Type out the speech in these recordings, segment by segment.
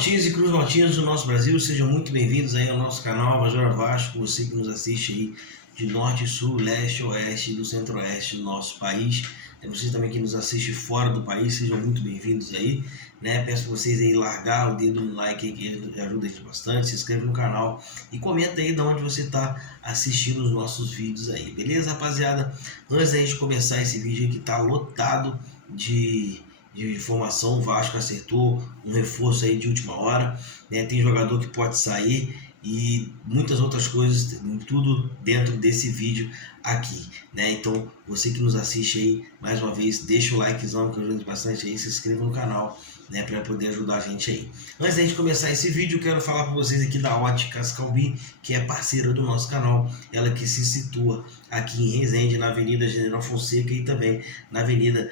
Maltins e Cruz Maltins do nosso Brasil, sejam muito bem-vindos aí ao nosso canal Major Vasco, você que nos assiste aí de norte, sul, leste, oeste e do centro-oeste do nosso país. Vocês também que nos assistem fora do país, sejam muito bem-vindos aí, né? Peço para vocês aí largar o dedo no like aí, que ajuda a gente bastante, se inscreve no canal e comenta aí de onde você está assistindo os nossos vídeos aí, beleza, rapaziada? Antes da gente começar esse vídeo aqui, tá lotado de informação. O Vasco acertou um reforço aí de última hora, né? Tem jogador que pode sair e muitas outras coisas, tudo dentro desse vídeo aqui, né? Então você que nos assiste aí, mais uma vez, deixa o likezão que ajuda bastante aí, se inscreva no canal, né, para poder ajudar a gente aí. Antes da gente começar esse vídeo, eu quero falar para vocês aqui da Óticas Calbi, que é parceira do nosso canal, ela que se situa aqui em Resende, na Avenida General Fonseca e também na Avenida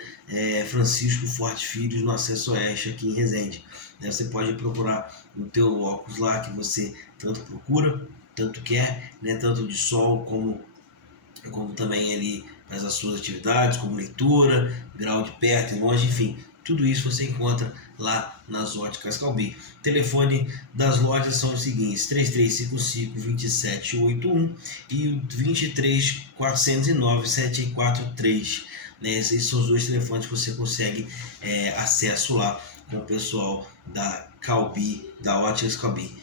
Francisco Forte Filhos, no acesso oeste aqui em Resende. Você pode procurar o teu óculos lá que você tanto procura, tanto quer, né, tanto de sol como também ali para as suas atividades, como leitura, grau de perto e longe, enfim. Tudo isso você encontra lá nas Óticas Calbi. O telefone das lojas são os seguintes: 3355-2781 e 23-409-743. Né? Esses são os dois telefones que você consegue acesso lá com o pessoal da Calbi, da Óticas Calbi.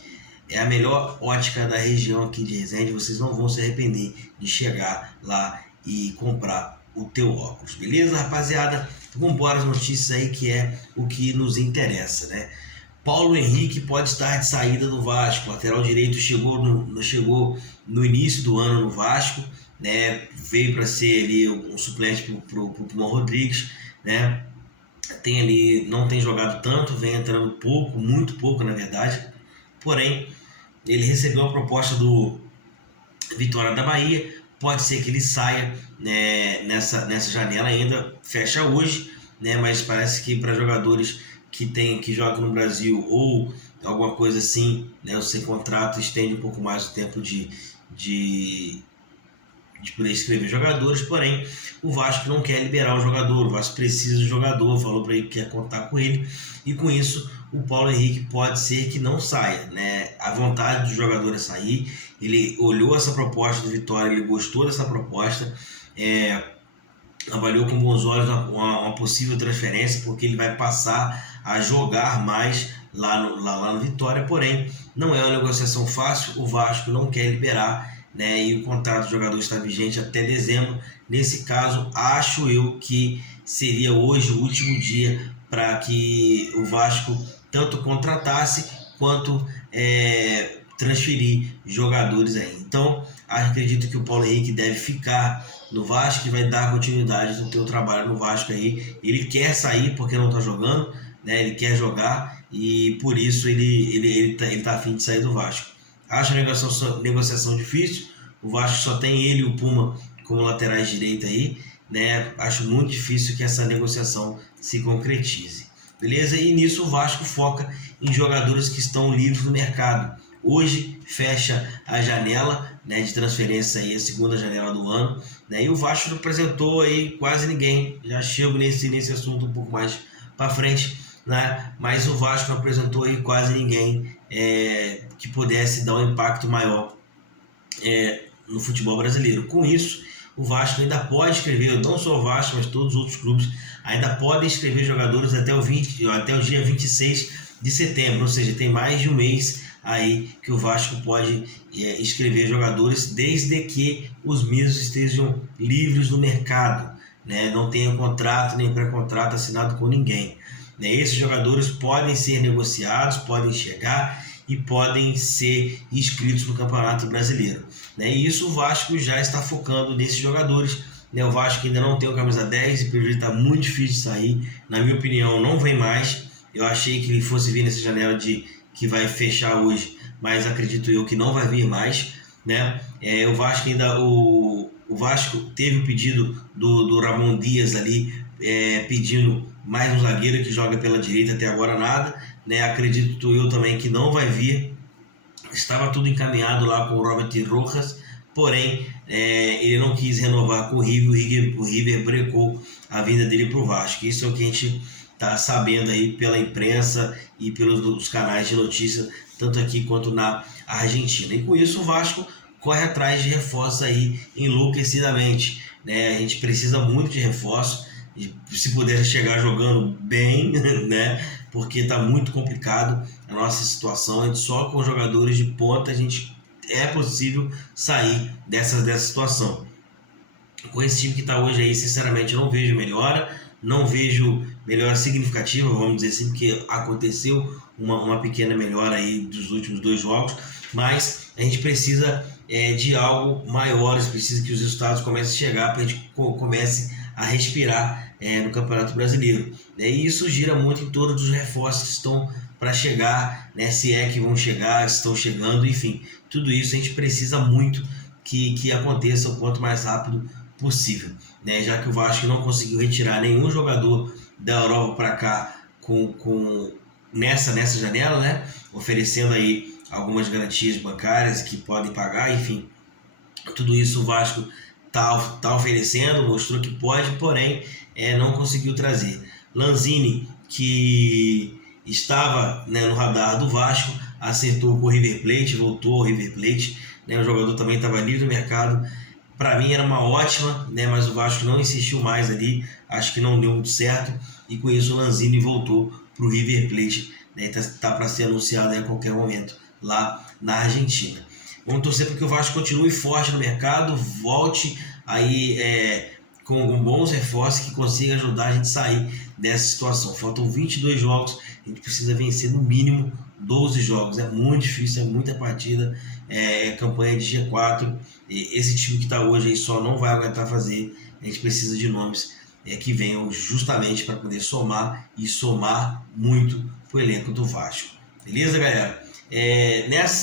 É a melhor ótica da região aqui de Resende, vocês não vão se arrepender de chegar lá e comprar o teu óculos, beleza, rapaziada? Vamos embora as notícias aí, que é o que nos interessa, né? Paulo Henrique pode estar de saída do Vasco. Lateral direito chegou no início do ano no Vasco, né? Veio para ser ali um suplente pro Pulmão Rodrigues, né? Tem ali, não tem jogado tanto, vem entrando pouco, muito pouco na verdade. Porém, ele recebeu a proposta do Vitória da Bahia. Pode ser que ele saia, né, nessa janela, ainda fecha hoje, né, mas parece que para jogadores que jogam no Brasil ou alguma coisa assim, né, o sem contrato estende um pouco mais o tempo de poder escrever jogadores. Porém, o Vasco não quer liberar o jogador, o Vasco precisa do jogador, falou para ele que quer contar com ele, e com isso o Paulo Henrique pode ser que não saia, né? A vontade do jogador é sair. Ele olhou essa proposta do Vitória, ele gostou dessa proposta, avaliou com bons olhos uma possível transferência, porque ele vai passar a jogar mais lá no Vitória. Porém, não é uma negociação fácil, o Vasco não quer liberar, né? E o contrato do jogador está vigente até dezembro. Nesse caso, acho eu que seria hoje o último dia para que o Vasco tanto contratasse quanto transferir jogadores aí. Então, acredito que o Paulo Henrique deve ficar no Vasco e vai dar continuidade no teu trabalho no Vasco aí. Ele quer sair porque não está jogando, né? Ele quer jogar e por isso ele tá a fim de sair do Vasco. Acho a negociação difícil. O Vasco só tem ele e o Puma como laterais direita aí, né? Acho muito difícil que essa negociação se concretize. Beleza? E nisso o Vasco foca em jogadores que estão livres no mercado. Hoje fecha a janela, né, de transferência aí, a segunda janela do ano, né? E o Vasco não apresentou aí quase ninguém. Já chego nesse assunto um pouco mais para frente, né? Mas o Vasco não apresentou aí quase ninguém que pudesse dar um impacto maior no futebol brasileiro. Com isso, o Vasco ainda pode escrever, não só o Vasco, mas todos os outros clubes ainda podem escrever jogadores até o dia 26 de setembro, ou seja, tem mais de um mês aí que o Vasco pode escrever jogadores, desde que os mesmos estejam livres do mercado, né? Não tenham contrato nem pré-contrato assinado com ninguém, né? Esses jogadores podem ser negociados, podem chegar e podem ser inscritos no Campeonato Brasileiro, né? E isso o Vasco já está focando nesses jogadores, né? O Vasco ainda não tem o camisa 10 e pelo jeito está muito difícil de sair. Na minha opinião, não vem mais. Eu achei que ele fosse vir nessa janela que vai fechar hoje, mas acredito eu que não vai vir mais, né? O Vasco o Vasco teve o pedido do Ramon Dias ali, pedindo mais um zagueiro que joga pela direita, até agora nada, né? Acredito eu também que não vai vir. Estava tudo encaminhado lá com o Robert Rojas, porém ele não quis renovar com o River brecou a vinda dele para o Vasco. Isso é o que a gente tá sabendo aí pela imprensa e pelos canais de notícia, tanto aqui quanto na Argentina. E com isso o Vasco corre atrás de reforços aí enlouquecidamente, né? A gente precisa muito de reforços, se puder chegar jogando bem, né? Porque está muito complicado a nossa situação. A gente só com jogadores de ponta é possível sair dessa situação. Com esse time que está hoje aí, sinceramente, eu não vejo melhora, não vejo melhora significativa, vamos dizer assim, porque aconteceu uma pequena melhora aí dos últimos 2 jogos, mas a gente precisa de algo maior, a gente precisa que os resultados comecem a chegar para a gente comece a respirar no Campeonato Brasileiro. E isso gira muito em torno dos reforços que estão para chegar, né? Se é que vão chegar, estão chegando, enfim, tudo isso a gente precisa muito que aconteça o quanto mais rápido possível, né? Já que o Vasco não conseguiu retirar nenhum jogador da Europa para cá nessa janela, né? Oferecendo aí algumas garantias bancárias que podem pagar, enfim, tudo isso o Vasco tá oferecendo, mostrou que pode, porém não conseguiu trazer. Lanzini, que estava, né, no radar do Vasco, acertou com o River Plate, voltou ao River Plate, né? O jogador também estava livre no mercado. Para mim era uma ótima, né? Mas o Vasco não insistiu mais ali, acho que não deu muito certo, e com isso o Lanzini voltou para o River Plate, né? Tá para ser anunciado a qualquer momento lá na Argentina. Vamos torcer para que o Vasco continue forte no mercado, volte aí com bons reforços que consiga ajudar a gente a sair dessa situação. Faltam 22 jogos, a gente precisa vencer no mínimo 12 jogos. É muito difícil, é muita partida, campanha de G4. Esse time que está hoje aí só não vai aguentar fazer. A gente precisa de nomes que venham justamente para poder somar e somar muito para o elenco do Vasco. Beleza, galera?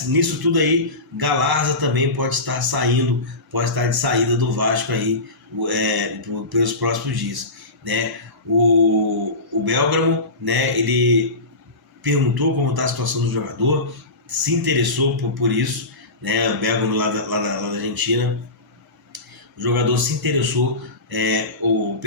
Nisso tudo aí, Galarza também pode estar de saída do Vasco aí pelos próximos dias, né? O Belgrano, né, ele perguntou como está a situação do jogador, se interessou por isso, né? O Belgrano lá da Argentina, o jogador se interessou, o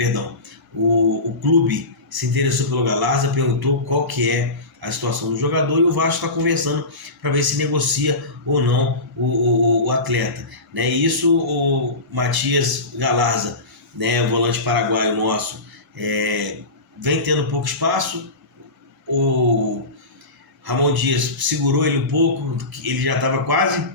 clube se interessou pelo Galarza, perguntou qual que é a situação do jogador, e o Vasco está conversando para ver se negocia ou não o atleta, né? E isso o Matias Galarza, né, o volante paraguaio nosso, vem tendo pouco espaço. O Ramon Dias segurou ele um pouco, ele já estava quase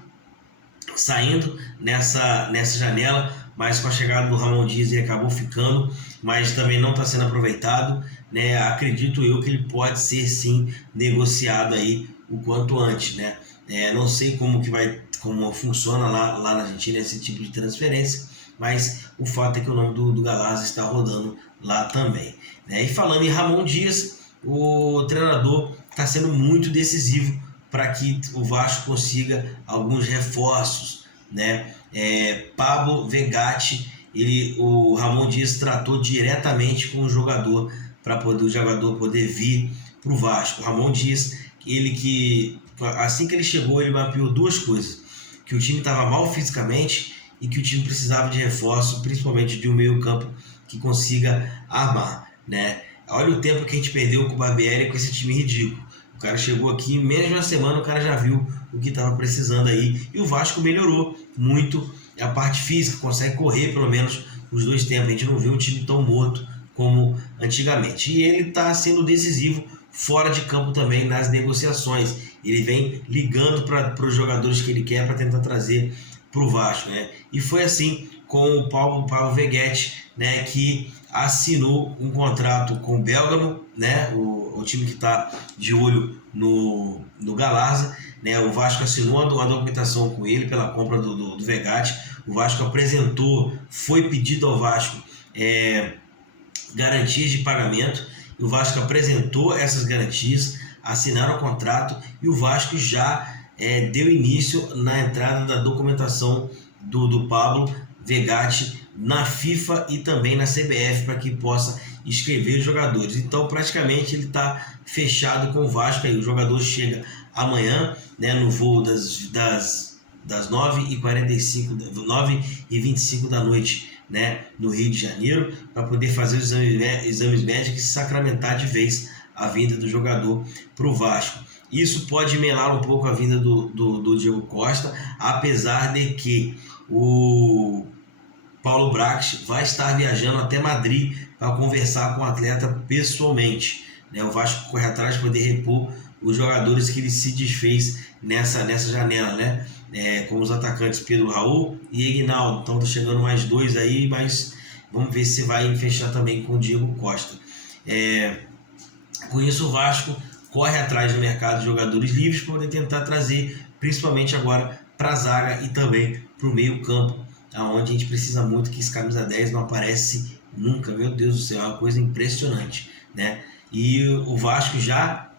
saindo nessa janela, mas com a chegada do Ramon Dias ele acabou ficando, mas também não está sendo aproveitado, né? Acredito eu que ele pode ser sim negociado aí o quanto antes, né? Não sei como funciona lá na Argentina esse tipo de transferência, mas o fato é que o nome do Galarza está rodando lá também, né? E falando em Ramon Dias, o treinador está sendo muito decisivo para que o Vasco consiga alguns reforços, né? Pablo Vegatti, o Ramon Dias tratou diretamente com o jogador para o jogador poder vir para o Vasco. O Ramon Dias, assim que ele chegou, ele mapeou 2 coisas: que o time estava mal fisicamente e que o time precisava de reforço, principalmente de um meio-campo que consiga armar, né? Olha o tempo que a gente perdeu com o Barbieri, com esse time ridículo. O cara chegou aqui, menos de uma semana o cara já viu o que estava precisando aí, e o Vasco melhorou muito a parte física, consegue correr pelo menos os 2 tempos. A gente não vê um time tão morto como antigamente, e ele está sendo decisivo fora de campo também nas negociações. Ele vem ligando para os jogadores que ele quer para tentar trazer para o Vasco, né? E foi assim com o Pablo Vegatti, né, que assinou um contrato com o Belgrano, né, o time que está de olho no Galarza, né? O Vasco assinou a documentação com ele pela compra do Vegatti. O Vasco apresentou, foi pedido ao Vasco garantias de pagamento, e o Vasco apresentou essas garantias, assinaram o contrato, e o Vasco já deu início na entrada da documentação do Pablo Vegatti na FIFA e também na CBF para que possa inscrever os jogadores. Então praticamente ele está fechado com o Vasco. Aí o jogador chega amanhã, né, no voo das 9h25 da noite, né, no Rio de Janeiro, para poder fazer os exames médicos e sacramentar de vez a vinda do jogador para o Vasco. Isso pode melar um pouco a vinda do Diego Costa, apesar de que o Paulo Brax vai estar viajando até Madrid para conversar com o atleta pessoalmente, né? O Vasco corre atrás para poder repor os jogadores que ele se desfez nessa janela, né? Como os atacantes Pedro Raul e Ignaldo. Então tá chegando mais 2 aí, mas vamos ver se vai fechar também com o Diego Costa. Com isso, o Vasco corre atrás do mercado de jogadores livres para poder tentar trazer, principalmente agora, para a zaga e também para o meio campo, onde a gente precisa muito que esse camisa 10 não aparece nunca. Meu Deus do céu, é uma coisa impressionante, né? E o Vasco já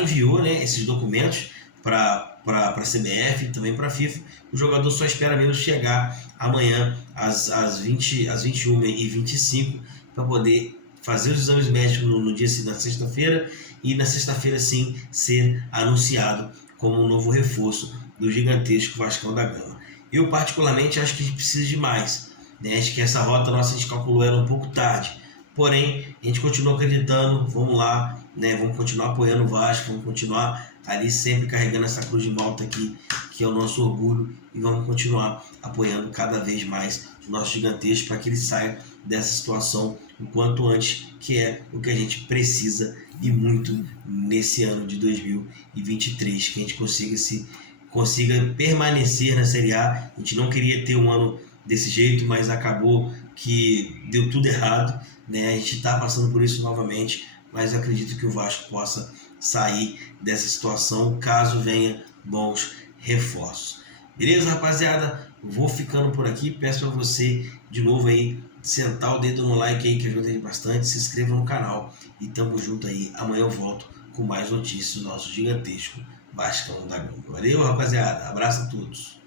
enviou, né, esses documentos para a CBF e também para a FIFA. O jogador só espera mesmo chegar amanhã às 21h25 para poder fazer os exames médicos no dia seguinte, na sexta-feira, e na sexta-feira sim ser anunciado como um novo reforço do gigantesco Vascão da Gama. Eu particularmente acho que a gente precisa de mais, né? Acho que essa rota nossa a gente calculou ela um pouco tarde, porém a gente continua acreditando, vamos lá, né? Vamos continuar apoiando o Vasco, vamos continuar ali sempre carregando essa cruz de malta aqui, que é o nosso orgulho, e vamos continuar apoiando cada vez mais o nosso gigantesco para que ele saia dessa situação o quanto antes, que é o que a gente precisa e muito nesse ano de 2023, que a gente consiga permanecer na Série A. A gente não queria ter um ano desse jeito, mas acabou que deu tudo errado, né? A gente está passando por isso novamente, mas eu acredito que o Vasco possa sair dessa situação caso venha bons reforços. Beleza, rapaziada? Vou ficando por aqui. Peço para você de novo aí sentar o dedo no like aí, que ajuda bastante. Se inscreva no canal e tamo junto aí. Amanhã eu volto com mais notícias do nosso gigantesco Vascão da Gama. Valeu, rapaziada. Abraço a todos.